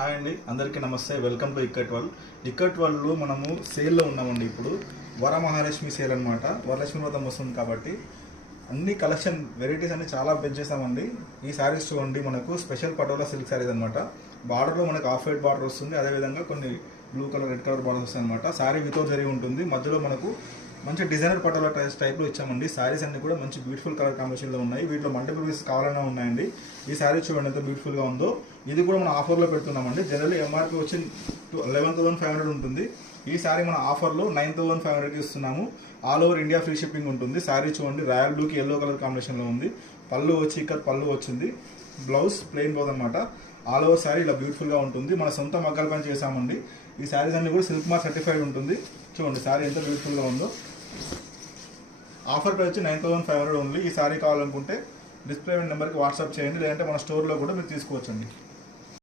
Hi అండి, అందరికీ నమస్తే. Welcome to ikat world. Ikat వరల్డ్లో మనము సేల్లో ఉన్నామండి. ఇప్పుడు వరమహాలక్ష్మి సేల్ అనమాట. వరలక్ష్మి వ్రతం వస్తుంది కాబట్టి అన్ని కలెక్షన్ వెరైటీస్ అన్ని చాలా పెంచేసామండి. ఈ శారీస్ చూడండి, మనకు స్పెషల్ పటోలా సిల్క్ శారీస్ అనమాట. బార్డర్లో మనకు ఆఫ్ వైట్ బార్డర్ వస్తుంది, అదేవిధంగా కొన్ని blue colour, red colour border వస్తాయి అనమాట. శారీ వితౌట్ జరిగి ఉంటుంది, మధ్యలో మనకు మంచి డిజైనర్ పటోలా టైప్లో ఇచ్చామండి. శారీస్ అన్ని కూడా మంచి బ్యూటిఫుల్ కలర్ కాంబినేషన్లో ఉన్నాయి. వీటిలో మల్టిపుల్ పీసెస్ కావాలన్నా ఉన్నాయండి. ఈ శారీ చూడండి ఎంత బ్యూటిఫుల్గా ఉందో. ఇది కూడా మనం ఆఫర్లో పెడుతున్నామండి. జనరల్లీ ఎంఆర్పీ వచ్చి 11,500 ఉంటుంది. ఈ శారీ మన ఆఫర్లో 9,500కి ఇస్తున్నాము. All over India free shipping ఉంటుంది. శారీ చూడండి, రాయల్ బ్లూకి ఎల్లో కలర్ కాంబినేషన్లో ఉంది. పళ్ళు వచ్చి ఇక్కడ పళ్ళు వచ్చింది, బ్లౌజ్ ప్లెయిన్ బ్లౌజ్ అనమాట. ఆల్ ఓవర్ శారీ ఇలా బ్యూటిఫుల్గా ఉంటుంది. మన సొంత మగ్గల పని చేసామండి. ఈ శారీస్ అన్ని కూడా సిల్క్ మార్క్ సర్టిఫైడ్ ఉంటుంది. చూడండి శారీ ఎంత బ్యూటిఫుల్గా ఉందో. ఆఫర్ ప్రైస్ వచ్చి 9,500 ఓన్లీ. ఈ శారీ కావాలనుకుంటే డిస్ప్లే నెంబర్కి వాట్సాప్ చేయండి, లేదంటే మన స్టోర్లో కూడా మీరు తీసుకోవచ్చండి.